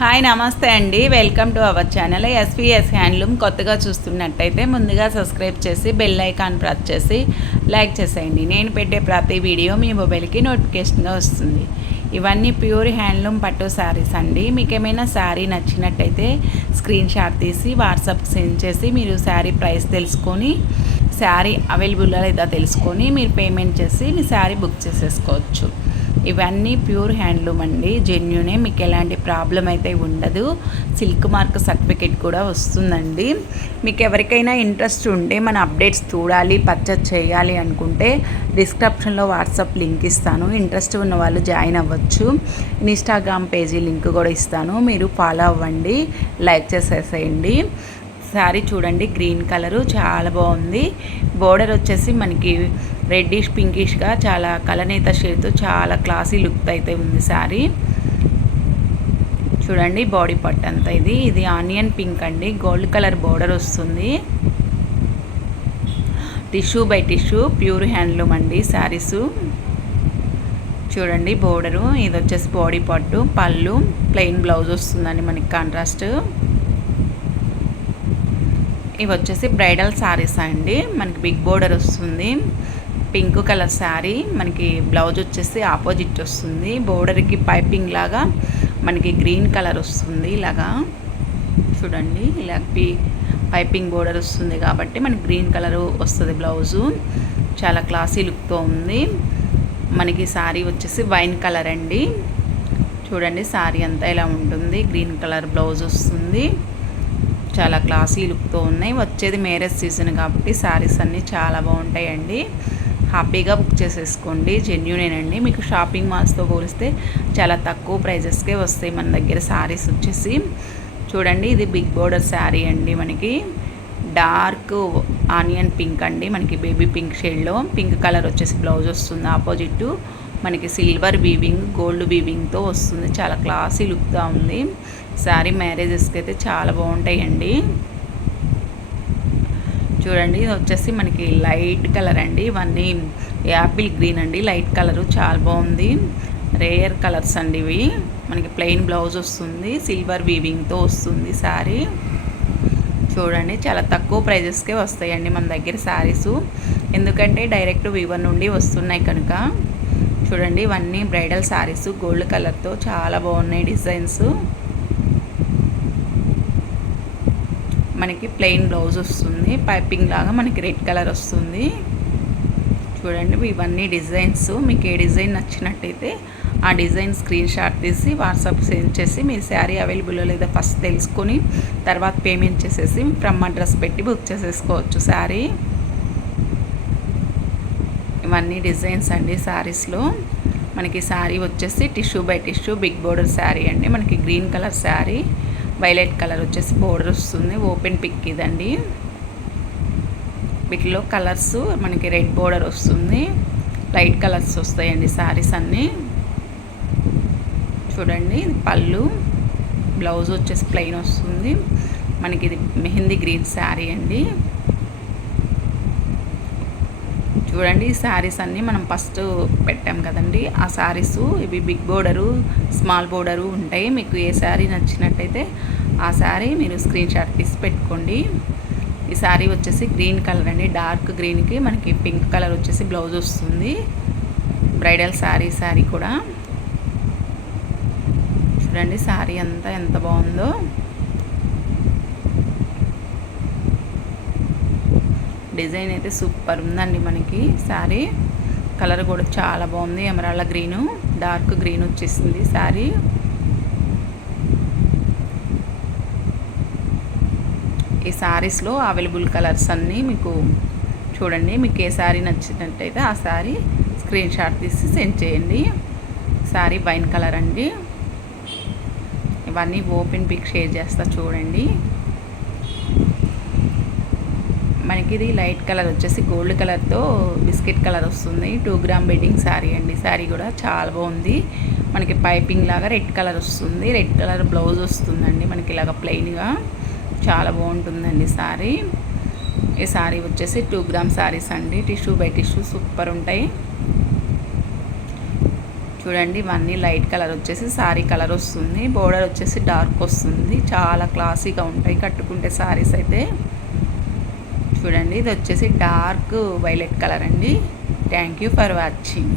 Hi నమస్తే అండి. Welcome to our channel SVS handloom. కొత్తగా చూస్తున్నట్టయితే ముందుగా సబ్స్క్రైబ్ చేసి బెల్ ఐకాన్ ప్రెస్ చేసి లైక్ చేసేయండి. నేను పెట్టే ప్రతి వీడియో మీ మొబైల్కి నోటిఫికేషన్గా వస్తుంది. ఇవన్నీ ప్యూర్ హ్యాండ్లూమ్ పట్టు శారీస్ అండి. మీకు ఏమైనా శారీ నచ్చినట్టయితే స్క్రీన్ షాట్ తీసి వాట్సాప్కి సెండ్ చేసి మీరు శారీ ప్రైస్ తెలుసుకొని శారీ అవైలబుల్ లేదా తెలుసుకొని మీరు పేమెంట్ చేసి మీ శారీ బుక్ చేసేసుకోవచ్చు. ఇవన్నీ ప్యూర్ హ్యాండ్లూమ్ అండి, జెన్యూనే, మీకు ఎలాంటి ప్రాబ్లం అయితే ఉండదు. సిల్క్ మార్క్ సర్టిఫికేట్ కూడా వస్తుందండి. మీకు ఎవరికైనా ఇంట్రెస్ట్ ఉంటే మన అప్డేట్స్ చూడాలి, పర్చేస్ చేయాలి అనుకుంటే డిస్క్రిప్షన్లో వాట్సాప్ లింక్ ఇస్తాను. ఇంట్రెస్ట్ ఉన్న వాళ్ళు జాయిన్ అవ్వచ్చు. ఇన్స్టాగ్రామ్ పేజీ లింక్ కూడా ఇస్తాను, మీరు ఫాలో అవ్వండి, లైక్ చేసేసేయండి. శారీ చూడండి, గ్రీన్ కలరు చాలా బాగుంది. బోర్డర్ వచ్చేసి మనకి రెడ్డిష్ పింకిష్గా చాలా కలనేత షేడ్తో చాలా క్లాసీ లుక్ అయితే ఉంది శారీ. చూడండి బాడీ పట్ అంతా ఇది ఆనియన్ పింక్ అండి, గోల్డ్ కలర్ బోర్డర్ వస్తుంది. Tissue by tissue pure handloom అండి శారీసు. చూడండి బోర్డరు, ఇది వచ్చేసి బాడీ పట్టు, పళ్ళు, ప్లెయిన్ బ్లౌజ్ వస్తుందండి మనకి కాంట్రాస్ట్. ఇవి వచ్చేసి బ్రైడల్ శారీస్ అండి, మనకి బిగ్ బోర్డర్ వస్తుంది. పింక్ కలర్ శారీ, మనకి బ్లౌజ్ వచ్చేసి ఆపోజిట్ వస్తుంది. బోర్డర్కి పైపింగ్ లాగా మనకి గ్రీన్ కలర్ వస్తుంది. ఇలాగా చూడండి, ఇలా పైపింగ్ బోర్డర్ వస్తుంది కాబట్టి మనకి గ్రీన్ కలర్ వస్తుంది బ్లౌజు. చాలా క్లాసీ లుక్తో ఉంది. మనకి శారీ వచ్చేసి వైన్ కలర్ అండి. చూడండి శారీ అంతా ఇలా ఉంటుంది, గ్రీన్ కలర్ బ్లౌజ్ వస్తుంది. చాలా క్లాసీ లుక్తో ఉన్నాయి. వచ్చేది మ్యారేజ్ సీజన్ కాబట్టి శారీస్ అన్నీ చాలా బాగుంటాయండి. హ్యాపీగా బుక్ చేసేసుకోండి, జెన్యూనేనండి. మీకు షాపింగ్ మాల్స్తో పోలిస్తే చాలా తక్కువ ప్రైజెస్కే వస్తాయి మన దగ్గర శారీస్ వచ్చేసి. చూడండి ఇది బిగ్ బోర్డర్ శారీ అండి, మనకి డార్క్ ఆనియన్ పింక్ అండి, మనకి బేబీ పింక్ షేడ్లో పింక్ కలర్ వచ్చేసి బ్లౌజ్ వస్తుంది. ఆపోజిట్ మనకి సిల్వర్ వీవింగ్, గోల్డ్ వీవింగ్తో వస్తుంది. చాలా క్లాసీ లుక్గా ఉంది శారీ. మ్యారేజెస్కి అయితే చాలా బాగుంటాయండి. చూడండి ఇది వచ్చేసి మనకి లైట్ కలర్ అండి, ఇవన్నీ యాపిల్ గ్రీన్ అండి, లైట్ కలరు చాలా బాగుంది. రేయర్ కలర్స్ అండి ఇవి. మనకి ప్లెయిన్ బ్లౌజ్ వస్తుంది, సిల్వర్ వీవింగ్తో వస్తుంది శారీ. చూడండి చాలా తక్కువ ప్రైజెస్కే వస్తాయండి మన దగ్గర శారీసు, ఎందుకంటే డైరెక్ట్ వీవర్ నుండి వస్తున్నాయి కనుక. చూడండి ఇవన్నీ బ్రైడల్ శారీస్, గోల్డ్ కలర్తో చాలా బాగున్నాయి డిజైన్స్. మనకి ప్లెయిన్ బ్లౌజ్ వస్తుంది, పైపింగ్ లాగా మనకి రెడ్ కలర్ వస్తుంది. చూడండి ఇవన్నీ డిజైన్స్. మీకు ఏ డిజైన్ నచ్చినట్టయితే ఆ డిజైన్ స్క్రీన్ షాట్ తీసి వాట్సాప్ సెండ్ చేసి మీరు శారీ అవైలబుల్ లేదా ఫస్ట్ తెలుసుకొని తర్వాత పేమెంట్ చేసేసి ఫ్రమ్ అడ్రస్ పెట్టి బుక్ చేసేసుకోవచ్చు శారీ. ఇవన్నీ డిజైన్స్ అండి శారీస్లో. మనకి శారీ వచ్చేసి tissue by tissue big border sari అండి, మనకి green colour sari, violet colour వచ్చేసి బోర్డర్ వస్తుంది. ఓపెన్ పిక్ ఇదండి. వీటిలో కలర్స్ మనకి రెడ్ బోర్డర్ వస్తుంది, లైట్ కలర్స్ వస్తాయండి శారీస్ అన్నీ. చూడండి పళ్ళు, బ్లౌజ్ వచ్చేసి ప్లెయిన్ వస్తుంది. మనకి ఇది మెహందీ గ్రీన్ శారీ అండి. చూడండి ఈ శారీస్ అన్నీ మనం ఫస్ట్ పెట్టాం కదండి, ఆ శారీస్ ఇవి బిగ్ బోర్డరు, స్మాల్ బోర్డరు ఉంటాయి. మీకు ఏ శారీ నచ్చినట్టయితే ఆ శారీ మీరు స్క్రీన్ షాట్ తీసి పెట్టుకోండి. ఈ శారీ వచ్చేసి గ్రీన్ కలర్ అండి, డార్క్ గ్రీన్కి మనకి పింక్ కలర్ వచ్చేసి బ్లౌజ్ వస్తుంది. బ్రైడల్ శారీ కూడా. చూడండి శారీ అంతా ఎంత బాగుందో. డిజైన్ అయితే సూపర్ ఉందండి మనకి శారీ. కలర్ కూడా చాలా బాగుంది, ఎమరాల్డ్ గ్రీను, డార్క్ గ్రీన్ వచ్చేసింది శారీ. ఈ శారీస్లో అవైలబుల్ కలర్స్ అన్నీ మీకు చూడండి. మీకు ఏ శారీ నచ్చినట్టయితే ఆ శారీ స్క్రీన్ షాట్ తీసి సెండ్ చేయండి. శారీ వైన్ కలర్ అండి. ఇవన్నీ ఓపెన్ పిక్ షేర్ చేస్తా చూడండి. మనకి ఇది లైట్ కలర్ వచ్చేసి గోల్డ్ కలర్తో బిస్కెట్ కలర్ వస్తుంది. 2 గ్రామ్ బెడ్డింగ్ శారీ అండి. శారీ కూడా చాలా బాగుంది. మనకి పైపింగ్ లాగా రెడ్ కలర్ వస్తుంది, రెడ్ కలర్ బ్లౌజ్ వస్తుందండి మనకి ఇలాగ ప్లెయిన్గా. చాలా బాగుంటుందండి శారీ. ఈ శారీ వచ్చేసి 2 గ్రామ్ శారీస్ అండి, టిష్యూ బై టిష్యూ సూపర్ ఉంటాయి. చూడండి ఇవన్నీ లైట్ కలర్ వచ్చేసి శారీ కలర్ వస్తుంది. బోర్డర్ వచ్చేసి డార్క్ వస్తుంది. చాలా క్లాసీగా ఉంటాయి కట్టుకుంటే శారీస్ అయితే. చూడండి ఇది వచ్చేసి డార్క్ వైలెట్ కలర్ అండి. Thank you for watching.